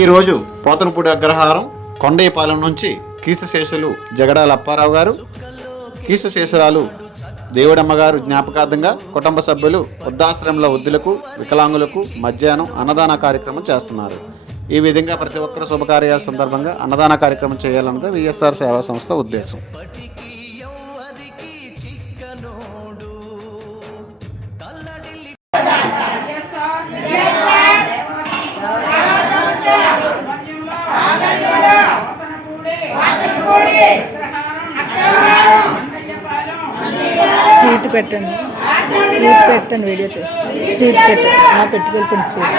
ఈరోజు పోతనపూడి అగ్రహారం కొండయ్యపాలెం నుంచి కీర్తిశేషులు జగడాల అప్పారావు గారు, కీర్తిశేషురాలు దేవుడమ్మ గారు జ్ఞాపకార్థంగా కుటుంబ సభ్యులు వృద్ధాశ్రమంలో వృద్ధులకు, వికలాంగులకు మధ్యాహ్నం అన్నదాన కార్యక్రమం చేస్తున్నారు. ఈ విధంగా ప్రతి ఒక్కరు శుభకార్యాల సందర్భంగా అన్నదాన కార్యక్రమం చేయాలన్నది విఎస్ఆర్ సేవా సంస్థ ఉద్దేశం. స్వీట్ పెట్టండి, వీడియో చేస్తాను. స్వీట్ పెట్టండి, పెట్టుకెళ్తాను స్వీట్.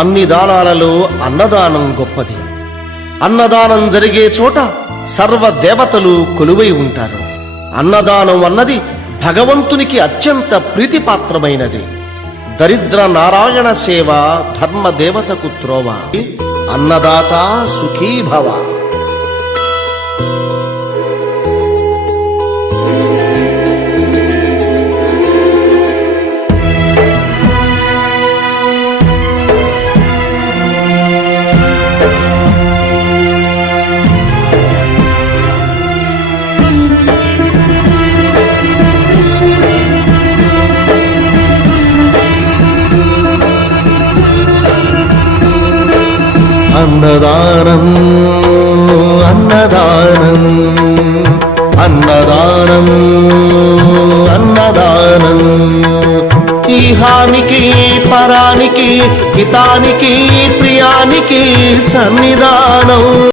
అన్ని దానాలలో అన్నదానం గొప్పది. అన్నదానం జరిగే చోట సర్వ దేవతలు కొలువై ఉంటారు. అన్నదానం అన్నది భగవంతునికి అత్యంత ప్రీతిపాత్రమైనది. దరిద్ర నారాయణ సేవ ధర్మ దేవతకు త్రోవ. అన్నదాత సుఖీభవ. అన్నదానం అన్నదానం అన్నదానం అన్నదానం. ఈహానికి పరానికి హితానికి ప్రియానికి సన్నిధానం.